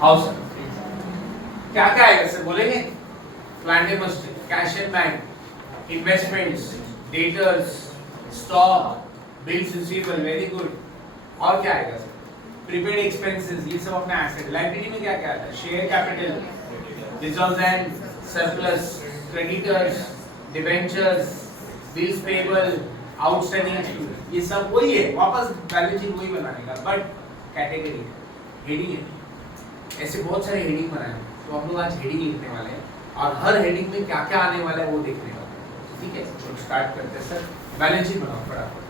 How sir? क्या क्या आएगा सर, बोलेंगे? Plant and machinery, cash and bank, investments, debtors, stock, bills receivable, very good. और क्या आएगा सर? प्रीपेड एक्सपेंसेस, ये सब अपना एसेट। लायबिलिटी में क्या क्या आता है? Share capital, reserves and surplus, creditors, debentures, bills payable, outstanding, ये सब वही है, वापस बैलेंस शीट वही बनाने का, बट कैटेगरी हेडिंग है। ऐसे बहुत सारे हेडिंग बनाए हैं, तो हम लोग आज हेडिंग लिखने वाले हैं और हर हेडिंग में क्या क्या आने वाला है वो देखने वाले हैं। ठीक है, तो स्टार्ट करते हैं सर। बैलेंस शीट बनाओ फटाफट।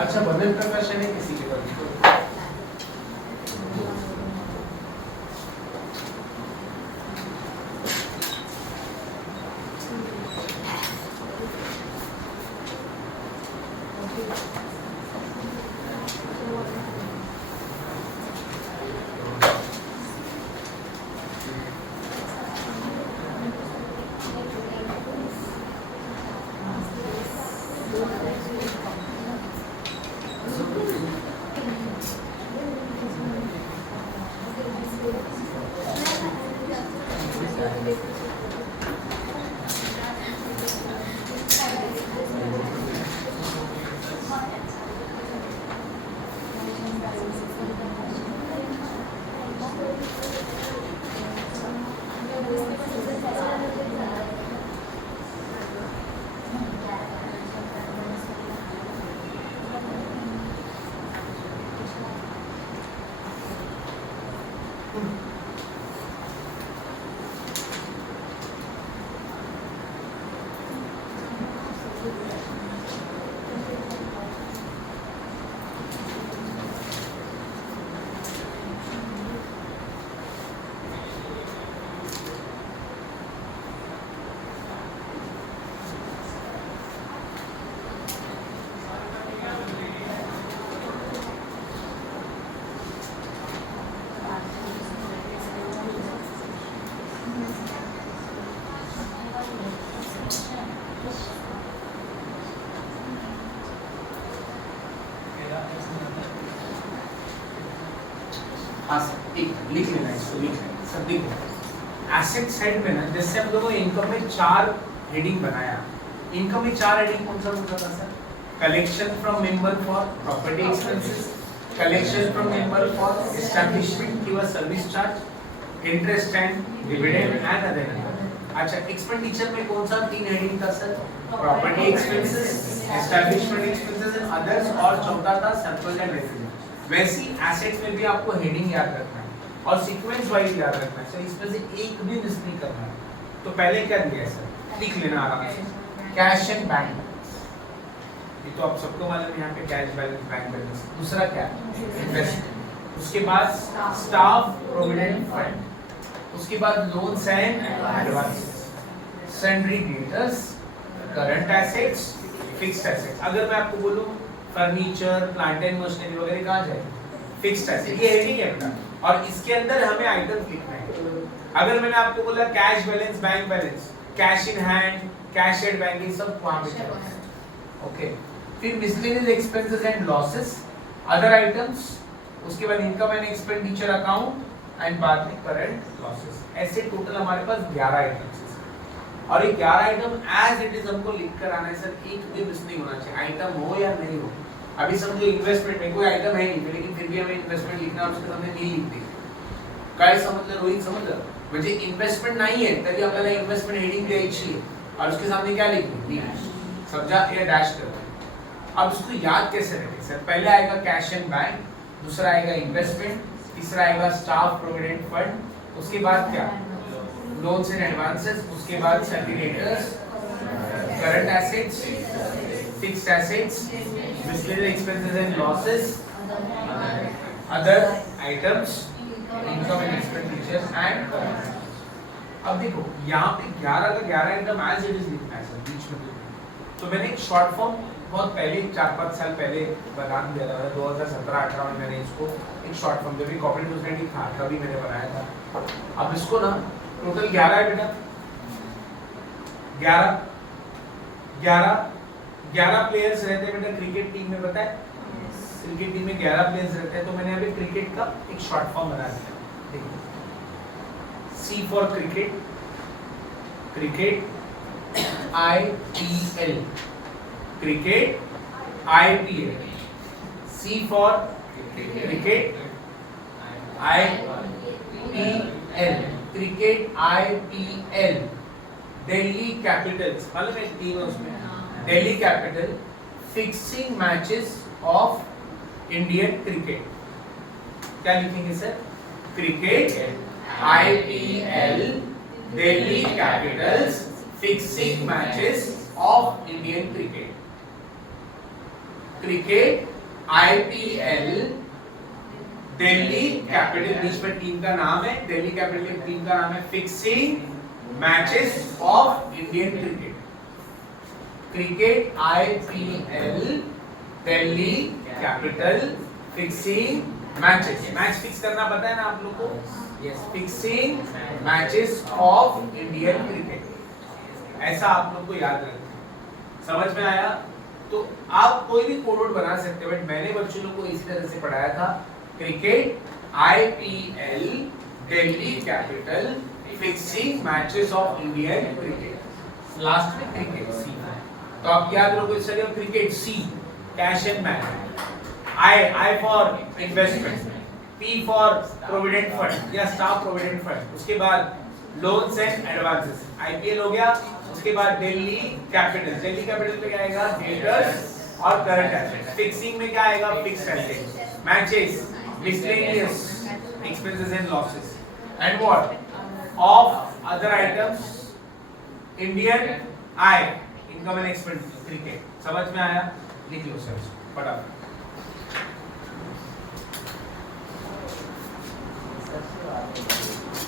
अच्छा, बंधन का क्वेश्चन है किसी के पास? लिख लेना इसको, लिख लेना सब देखो। एसेट साइड में ना जैसे हम लोगों ने इनकम में 4 हेडिंग बनाया, इनकम में 4 हेडिंग कौन सा होता था sir? Collection from member for property expenses, collection from member for establishment की service charge, interest and dividend and other. अच्छा, एक्सपेंडिचर में कौन सा 3 हेडिंग था sir? Property expenses, establishment expenses and others, और चौथा था सरप्लस एंड रेवेन्यू। वैसी एसेट्स में भी आपको हेडिंग याद रखना है और सीक्वेंस वाइज याद रखना है, इसमें से एक भी मिस नहीं करना है। तो पहले क्या दिया है सर? लिख लेना आराम से, कैश एंड बैंक, ये तो आप सबको मालूम है यहाँ पे कैश बैलेंस, बैंक बैलेंस। दूसरा क्या? इन्वेस्टमेंट। उसके बाद स्टाफ प्रोविडेंट फंड, उसके बाद loans and advances, sundry debtors, current assets, fixed assets. अगर मैं आपको बोलूं फर्नीचर, प्लांट एंड मशीनरी वगैरह कहाँ जाएगी? फिक्स्ड एसेट, ये हेडिंग है अपना, और इसके अंदर हमें आइटम्स लिखना है। अगर मैंने आपको बोला cash balance, bank balance, cash in hand, cash at bank, ये सब वहां पे चलेगा। ओके, फिर miscellaneous expenses and losses, other items, उसके बाद income and expenditure account and बाद में करंट लॉसेस। ऐसे टोटल हमारे पास 11 आइटम्स है और ये 11 आइटम एज इट इज हमको लिख कर आना है सर, एक भी मिस नहीं होना चाहिए, आइटम हो या नहीं हो। अभी समझो इन्वेस्टमेंट में कोई आइटम है नहीं, लेकिन फिर भी हमें इन्वेस्टमेंट लिखना है, उसके सामने नहीं लिख देंगे। काय समजलं रोहित? समजलं? म्हणजे इन्वेस्टमेंट नाही आहे तरी आपल्याला इन्वेस्टमेंट हेडिंग द्यायची आहे और उसके सामने क्या लिखनी है? समझा? ये डैश करते हैं। अब इसको याद कैसे रखें सर? पहले आएगा कैश एंड बैंक, दूसरा आएगा इन्वेस्टमेंट, तीसरा आएगा स्टाफ प्रोविडेंट फंड, उसके बाद क्या? लोन्स एंड एडवांसेस, उसके बाद certificates, current assets, fixed assets, miscellaneous expenses and losses, other items, income and expenditure and. अब देखो यहाँ पे 11 का 11 आइटम एज इट इज लिखना है सर, बीच में। तो मैंने एक शॉर्ट फॉर्म बहुत पहले 4-5 साल पहले बना दिया था, 2017-18 में मैंने इसको एक शॉर्ट फॉर्म, जब भी कॉर्पोरेट सोसाइटी था तभी मैंने बनाया था। अब इसको ना टोटल 11 है बेटा, 11 प्लेयर्स रहते हैं बेटा क्रिकेट टीम में, पता है? क्रिकेट टीम में 11 प्लेयर्स रहते हैं। तो मैंने अभी क्रिकेट का एक शॉर्ट फॉर्म बना दिया, देखो। C for cricket, cricket IPL, cricket IPL, C for cricket IPL, cricket IPL, Delhi capitals, मालूम है टीम है उसमें, Delhi capital fixing matches of Indian cricket. क्या लिखेंगे sir? Cricket IPL, Delhi capitals fixing matches of Indian cricket. Cricket IPL, Delhi capital, बीच में team का नाम है, दिल्ली कैपिटल की टीम का नाम है, fixing matches of Indian cricket. Cricket IPL, Delhi capital fixing matches, match fix करना पता है ना आप लोग को? Yes, fixing matches of Indian cricket, ऐसा आप लोग को याद रखना। समझ में आया? तो आप कोई भी कोड बना सकते हो, बट मैंने बच्चों लोग को इसी तरह से पढ़ाया था। Cricket IPL, Delhi capital fixing matches of Indian cricket. Last में क्रिकेट सी, तो आप याद रखो इस तरह cricket C cash and bank, I for investment, P for provident fund या स्टाफ प्रोविडेंट फंड, उसके बाद लोन्स एंड एडवांसेस, आईपीएल हो गया, उसके बाद दिल्ली कैपिटल, दिल्ली कैपिटल पे क्या आएगा डेटर्स और करंट एसेट्स, फिक्सिंग में क्या आएगा fixed assets, matches miscellaneous expenses and losses, and what of other items Indian I income and expense cricket। समझ में आया? लिख लो सर फटाफट।